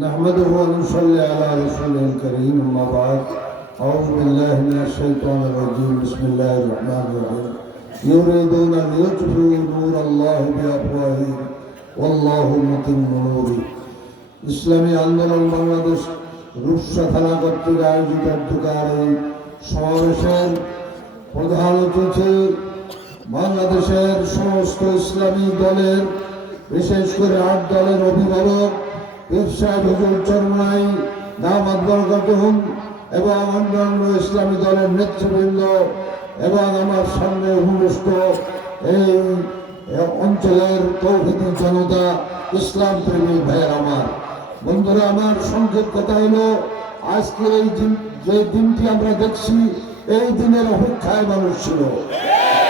نحمده ونصلي على رسوله الكريم أما بعد أعوذ بالله من الشيطان الرجيم بسم الله الرحمن الرحيم يريدون أن يطفئوا نور الله بأفواههم والله متم نوره ইসলামী আন্দোলন বাংলাদেশ রূপসা থানা কর্তৃক আয়োজিত অধ্যকার এই সমাবেশের প্রধান অতিথি বাংলাদেশের সমস্ত ইসলামী দলের বিশেষ করে ৮ দলের অভিভাবক পীর সাহেব হুজুর চরমনাই দামাত বরকাতুহুম এবং অন্যান্য ইসলামী দলের নেতৃবৃন্দ এবং আমার সামনে উপবিষ্ট এই অঞ্চলের তৌহিদি জনতা ইসলাম প্রেমী ভাইয়ের আমার বন্ধুরা, আমার সংক্ষেপ কথা হলো আজকের এই দিন, যে দিনটি আমরা দেখছি, এই দিনের অপেক্ষায় মানুষ ছিল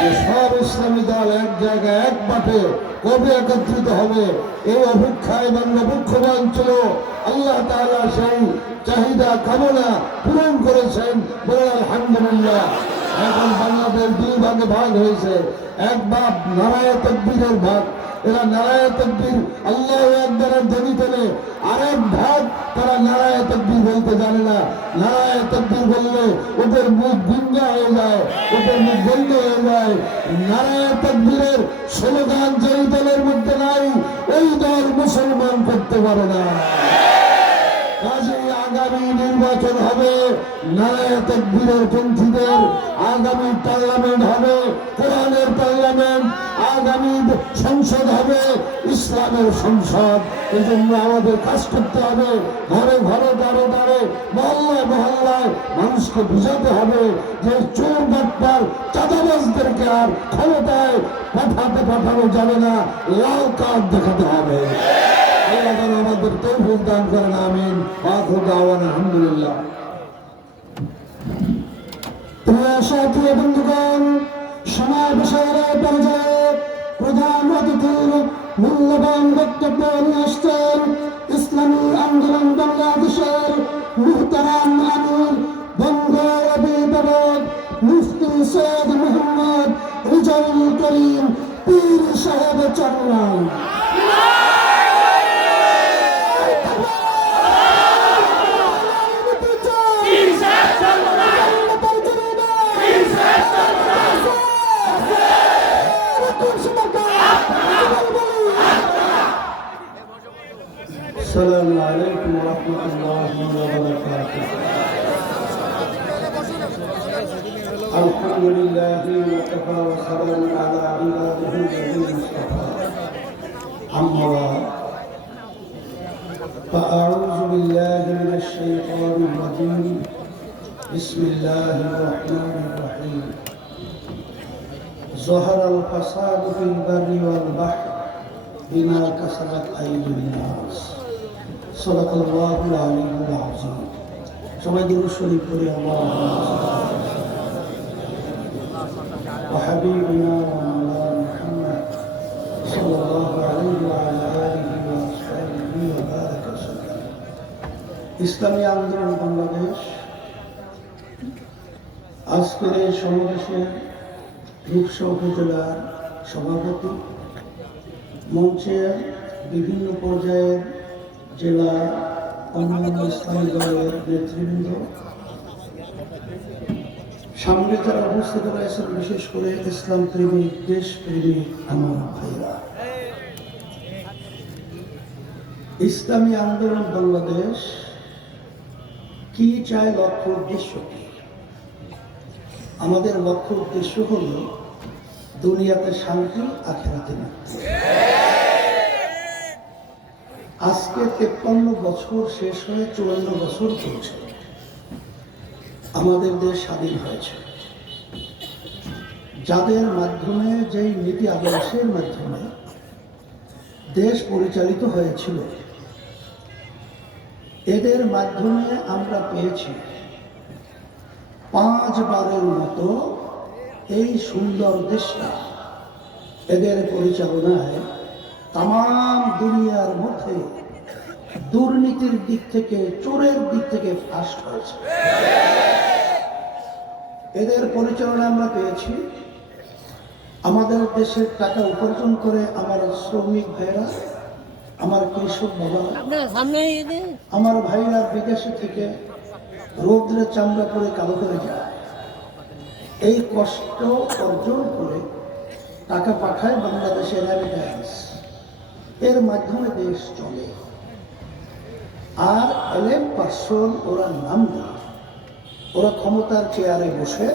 যে সব ইসলামী দল এক জায়গায় এক মাঠে কবে একত্রিত হবে, এই অপেক্ষায় বাংলা মুখ্যমান ছিল। আল্লাহ তাআলা সেই চাহিদা কামনা পূরণ করেছেন, বলে আলহামদুলিল্লাহ। এখন বাংলাদেশ 2 ভাগে ভাগ হয়েছে। এক ভাগ নারায়ে তাকবীরের ভাগ, এরা নারায়ে তাকবীর আল্লাহু আকবারের ধ্বনি তোলে। আরেক ভাগ তারা নারায়ে তাকবীর বলতে জানে না। নারায়ে তাকবীর বললে ওদের মুখ গুঙ্গা হয়ে যায়, ওদের মুখ বন্ধ হয়ে যায়। নারায়ে তাকবীরের স্লোগান যেই দলের মধ্যে নাই, ওই দল মুসলমান করতে পারে না। কাজেই আগামী নির্বাচন হবে নারায়ে তাকবীরের পন্থীদের, আগামী পার্লামেন্ট হবে কোরআনের পার্লামেন্ট, আগামী সংসদ হবে ইসলামের সংসদ। এই জন্য আমাদের কাজ করতে হবে, ঘরে ঘরে দাঁড়ে দাঁড়ে মহল্লায় মহল্লায় মানুষকে বুঝাতে হবে যে চোর বাটপার চাঁদাবাজদেরকে আর ক্ষমতায় পাঠানো যাবে না, লাল কার্ড দেখাতে হবে। আল্লাহ আমাদের তৌফিক দান করেন, আমিন। আখির দাওয়ানা আলহামদুলিল্লাহ। প্রিয় সাথী বন্ধুগণ, সমাবেশের পর্যায়ে প্রধান অতিথির মূল্যবান বক্তব্য নিয়ে আসছেন ইসলামী আন্দোলন বাংলাদেশের মুহতারাম আমির বঙ্গ অভিভাবক মুফতি সৈয়দ মোহাম্মদ রিজাউল করিম পীর সাহেব চরমনাই। السلام عليكم ورحمة الله وبركاته. الحمد لله وكفى وسلام على عباده الذين اصطفى. أما بعد فأعوذ بالله من الشيطان الرجيم بسم الله الرحمن الرحيم. ظهر الفساد في البر والبحر بما كسبت أيدي الناس. সাদাকাল্লাহুল আলিয়্যুল আযীম। সবাই দুরূদ শরীফ পড়ি। হাবিবুনা ওয়া মাওলানা মুহাম্মদ সাল্লাল্লাহু আলাইহি ওয়া আলা আলিহি ওয়া আসহাবিহি ওয়া বারাকা সাল্লাম। ইসলামী আন্দোলন বাংলাদেশ আজকের এই সমাবেশে রূপসা উপজেলার সভাপতি, মঞ্চের বিভিন্ন পর্যায়ের জেলা অন্যান্য ইসলামী দলের নেতৃবৃন্দ, সামনে যারা উপস্থিত রয়েছেন, বিশেষ করে ইসলাম প্রেমিক দেশ প্রেমিক আমার ভাইরা, ইসলামী আন্দোলন বাংলাদেশ কি চায়, লক্ষ্য উদ্দেশ্য কি? আমাদের লক্ষ্য উদ্দেশ্য হল দুনিয়াতে শান্তি, আখিরাতে মুক্তি। আজকে 53 বছর শেষ হয়ে 54 বছর চলছে আমাদের দেশ স্বাধীন হয়েছে। যাদের মাধ্যমে, যেই নীতি আদর্শের মাধ্যমে দেশ পরিচালিত হয়েছিল, এদের মাধ্যমে আমরা পেয়েছি 5 বারের মতো এই সুন্দর দেশটা এদের পরিচালনায় তাম দুনিয়ার মধ্যে দুর্নীতির দিক থেকে, চোরের দিক থেকে ফার্স্ট হয়েছে। এদের পরিচালনা আমরা পেয়েছি। আমাদের দেশের টাকা উপার্জন করে আমার শ্রমিক ভাইরা আমার কৃষক বাবা, আমার ভাইরা বিদেশে থেকে রৌদ্রে চামড়া করে কালো করে যায়, এই কষ্ট অর্জন করে টাকা পাঠায় বাংলাদেশে রেমিট্যান্স, এর মাধ্যমে দেশ চলে। আর 11% ওরা নাম দেয়, ওরা ক্ষমতার চেয়ারে বসে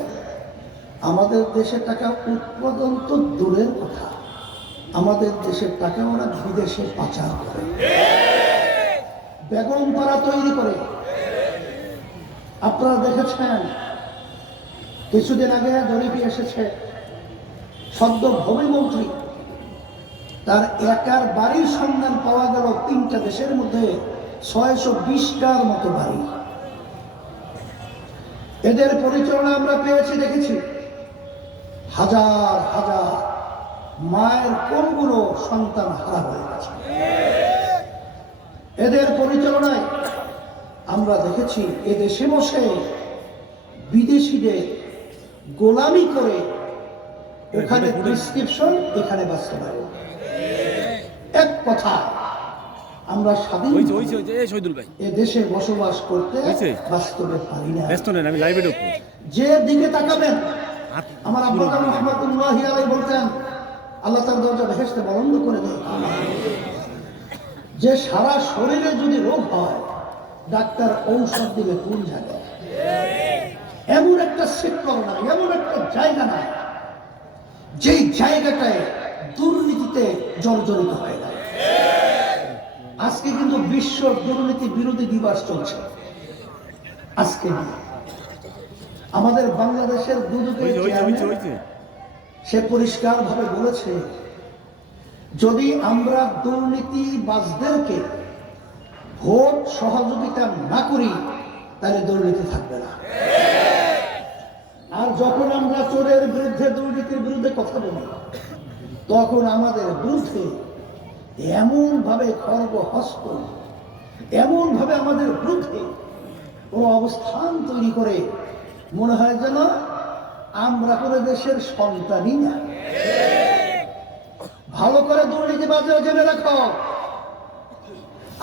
আমাদের দেশে টাকা উৎপাদন তো দূরের কথা, আমাদের দেশের টাকা ওরা বিদেশে পাচার করে, বেগম পাড়া তৈরি করে। আপনারা দেখেছেন কিছুদিন আগে জরিপে এসেছে, সদ্য ভূমিমন্ত্রী তার একার বাড়ির সন্ধান পাওয়া গেল 3টা দেশের মধ্যে 620টার মতো বাড়ি। এদের পরিচালনা আমরা পেয়েছি, দেখেছি হাজার হাজার মায়ের কোনগুলো সন্তান হারা হয়ে গেছে। এদের পরিচালনায় আমরা দেখেছি এদেশে বসে বিদেশিদের গোলামি করে ওখানে প্রেসক্রিপশন, এখানে বাস্তবায়ন। এক কথা, আমরা স্বাধীন এ দেশে বসবাস করতে বাস্তবে পারি না। যে দিকে তাকাবেন, আমার আব্বা জান রহমাতুল্লাহি আলাইহি বলতেন, আল্লাহ তার দরজা বেহেশতে বন্ধ করে দেয়। যে সারা শরীরে যদি রোগ হয়, ডাক্তার ঔষধ দিলে কোন জায়গায়? এমন একটা সেক্টর নাই, এমন একটা জায়গা নাই যেই জায়গাটায় দুর্নীতিতে জর্জরিত হয় না। আজকে কিন্তু বিশ্ব দুর্নীতি বিরোধী দিবস চলছে। আজকে আমাদের বাংলাদেশের দুদকের সে পরিষ্কার ভাবে বলেছে, যদি আমরা দুর্নীতিবাজদেরকে ভোট সহযোগিতা না করি তাহলে দুর্নীতি থাকবে না। আর যখন আমরা চোরের বিরুদ্ধে, দুর্নীতির বিরুদ্ধে কথা বলি, তখন আমাদের বিরুদ্ধে এমন ভাবে খর্বহস্ত, এমন ভাবে আমাদের বিরুদ্ধে কোনো অবস্থান তৈরি করে, মনে হয় যেন আমরা করে দেশের সন্তানই না। ভালো করে দুর্নীতিবাজরা জেনে রাখো,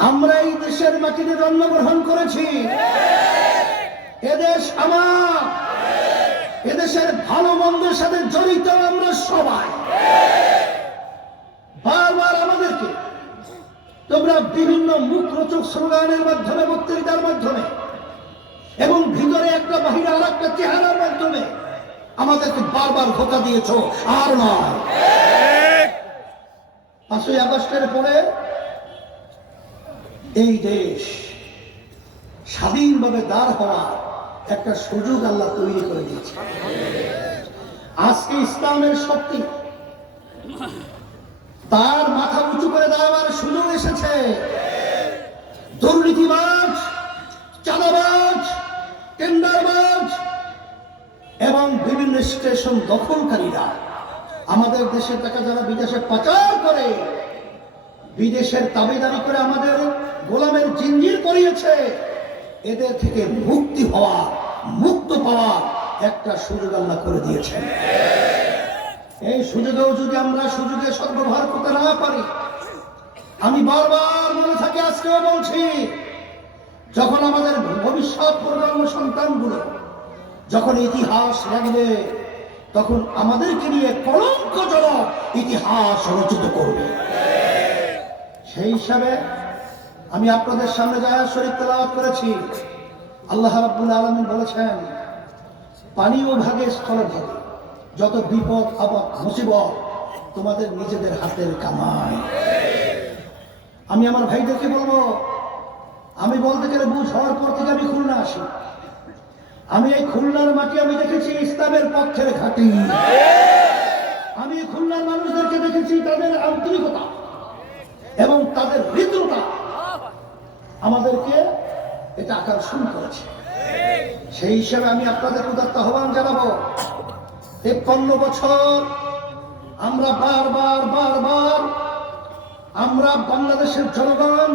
আমরা এই দেশের মাটিতে জন্মগ্রহণ করেছি, এদেশ আমার, এদেশের ভালো মন্দের সাথে জড়িত আমরা সবাই। বারবার আমাদেরকে তোমরা বিভিন্ন মুখরোচক স্লোগানের মাধ্যমে, বক্তৃতার মাধ্যমে এবং ভিতরে একটা বাহিরে আর একটা চেহারার মাধ্যমে আমাদেরকে বারবার ধোঁকা দিয়েছ, আর নয়। 5ই আগস্টের পরে এই দেশ স্বাধীনভাবে দাঁড় হওয়া একটা সুযোগ আল্লাহ তৈরি করে দিয়েছে। আজকে ইসলামের শক্তি তার মাথা উঁচু করে দেওয়ার সুযোগ এসেছে। দুর্নীতিবাজ, চাঁদাবাজ, টেন্ডারবাজ এবং বিভিন্ন স্টেশন দখলকারীরা আমাদের দেশের টাকা যারা বিদেশে পাচার করে, বিদেশের তাবেদারি করে আমাদের গোলামের জিঞ্জির করিয়েছে, এদের থেকে মুক্তি হওয়া, মুক্ত পাওয়া একটা সুযোগ আল্লাহ করে দিয়েছেন। এই সুযোগেও যদি আমরা সুযোগে সদ্ব্যবহার করতে না পারি, আমি বারবার মনে থাকি, আজকেও বলছি, যখন আমাদের ভবিষ্যৎ প্রজন্ম সন্তানগুলো যখন ইতিহাস লিখবে, তখন আমাদেরকে নিয়ে কলঙ্কজনক ইতিহাস রচিত করবে। সেই হিসাবে আমি আপনাদের সামনে আয়াত শরীফ তেলাওয়াত করেছি। আল্লাহ রাব্বুল আলামিন বলেছেন, পানিও ভাগে, স্থলে ভাগে, যত বিপদ আপদ মুসিবত তোমাদের নিজেদের হাতের কামাই। আমি আমার ভাইদেরকে বলবো, আমি বলতে গেলে বুঝ হওয়ার পর থেকে আমি খুলনা আসি, আমি এই খুলনার মাটি আমি দেখেছি ইসলামের পক্ষের ঘাঁটি। আমি খুলনার মানুষদেরকে দেখেছি, তাদের আন্তরিকতা এবং তাদের হৃদয়তা আমাদেরকে এটা আকর্ষণ করেছে। সেই হিসাবে আমি আপনাদের উদাত্ত আহ্বান জানাবো, 53 বছর আমরা বারবার আমরা বাংলাদেশের জনগণ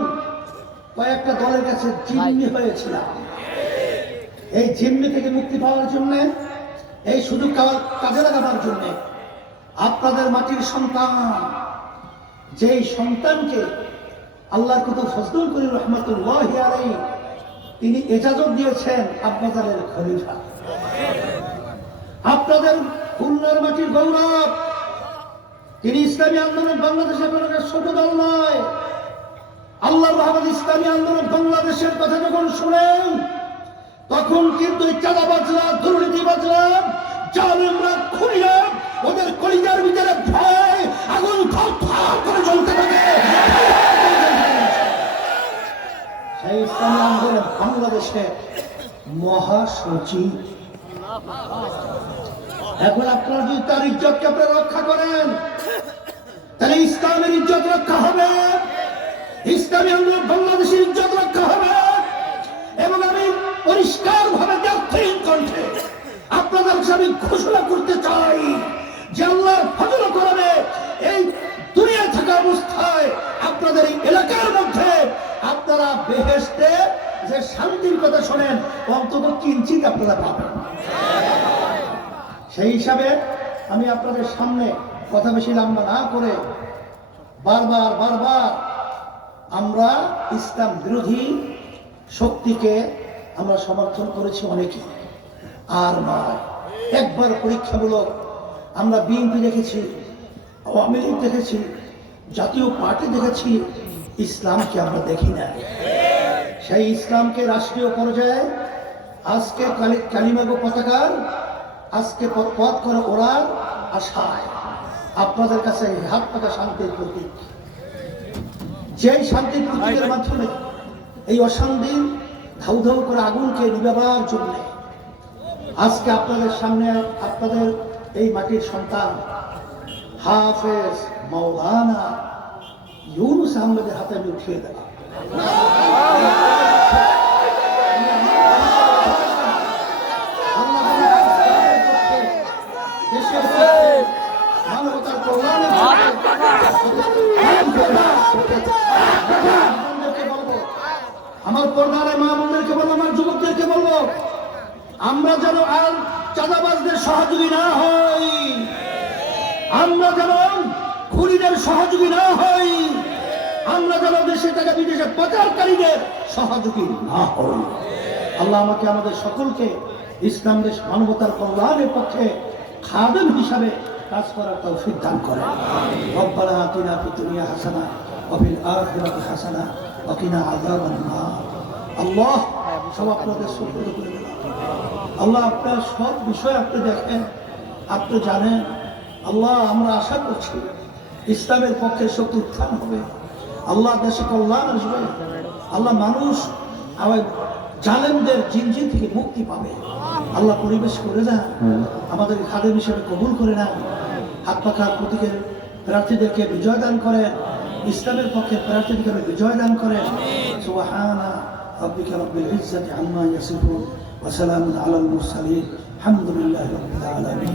কয়েকটা দলের কাছে জিম্মি হয়েছিলাম। এই জিম্মি থেকে মুক্তি পাওয়ার জন্য, এই সুযোগ কাজে লাগাবার জন্য আপনাদের মাটির সন্তান, যেই সন্তানকে আল্লাহর কত ফজল করি রহমাতুল্লাহি আলাইহি, তিনি ইজাজত দিয়েছেন আব্বাজানের খলিফা। আপনাদের খুলনার মাটির গৌরব, তিনি ইসলামী আন্দোলন বাংলাদেশের কোনো ছোট দল নয়। আল্লাহর রহমত ইসলামী আন্দোলন বাংলাদেশের কথা যখন শুনেন, তখন কিন্তু এই চাঁদাবাজরা, দুর্নীতিবাজরা, জালেমরা, খুনিরা, ওদের কলিজার ভিতরে ভয় আগুন থরথর করে জ্বলতে থাকে। সেই ইসলামী আন্দোলন বাংলাদেশের মহাসচিব। এখন আপনারা যদি তার ইজ্জতকে আপনারা রক্ষা করেন, তাহলে ইসলামের ইজ্জত রক্ষা হবে, ইসলামী আন্দোলন বাংলাদেশের ইজ্জত রক্ষা হবে। এবং আমি পরিষ্কার ভাবে দায়িত্বহীন কণ্ঠে আপনাদের সামনে ঘোষণা করতে চাই যে আল্লাহর ফজল করবে এই দুনিয়া থাকা অবস্থায় আপনাদের এই এলাকার মধ্যে আপনারা বেহেশতে যে শান্তির কথা শোনেন, অন্তত কিঞ্চিত আপনারা পাবেন। সেই হিসাবে আমি আপনাদের সামনে কথা বেশি লম্বা না করে বারবার আমরা ইসলাম বিরোধী শক্তিকে আমরা সমর্থন করেছি অনেকে, আর নয়। একবার পরীক্ষামূলক আমরা বিএনপি দেখেছি, আওয়ামী লীগ দেখেছি, জাতীয় পার্টি দেখেছি, ইসলামকে আমরা দেখি না। সেই ইসলামকে রাষ্ট্রীয় পর্যায়ে আজকে কালিমাগো পতাকার আজকে পথ করে ওড়ার আশায় আপনাদের কাছে হাত পাকা শান্তির প্রতীক, যেই শান্তির প্রতীকের মাধ্যমে এই অশান্তির ধাউ ধাউ করে আগুনকে নিভাবার জন্য আজকে আপনাদের সামনে আপনাদের এই মাটির সন্তান হাফেজ মাওলানা ইউনুস আহমেদের হাতে আমি উঠিয়ে দিলাম। মানবতার কল্যাণের আমার পর্দারে মা বোনদেরকে বলবো, আমার যুবকদেরকে বলবো, আমরা যেন আর চাঁদাবাজদের সহযোগী না হই, আমরা যেন খুনিদের সহযোগী না হই, আমরা যেন দেশে টাকা বিদেশে পাচারকারীদের সহযোগী না হই। আল্লাহ আমাকে আমাদের সকলকে ইসলাম দেশ মানবতার কল্যাণের পক্ষে খাদেম হিসাবে কাজ করার তৌফিক দান করেন। রব্বানা আতিনা ফিদ দুনিয়া হাসানা ওয়া ফিল আখিরাতি হাসানা ওয়া কিনা আযাবান নার। আল্লাহ সব আপনাদের সুপ্রত করে দিলাম। আল্লাহ আপনার সব বিষয় আপনি দেখেন, আপনি জানেন। আল্লাহ আমরা আশা করছি ইসলামের পক্ষে শক্তি উত্থান হবে, আল্লাহ দেশে কল্যাণ আসবে, আল্লাহ মানুষ জালেমদের জিনজিন থেকে মুক্তি পাবে। আল্লাহ পরিবেশ করে না, আমাদের খাদেম হিসেবে কবুল করে না, হাত পাখার প্রতীকের প্রার্থীদেরকে বিজয় দান করেন, ইসলামের পক্ষে প্রার্থীদেরকে বিজয় দান করেন। সুবহানা রাব্বিকা রাব্বিল ইজ্জাতি আম্মা ইয়াসিফুন ওয়া সালামুন আলাল মুরসালিন আলহামদুলিল্লাহি রাব্বিল আলামিন।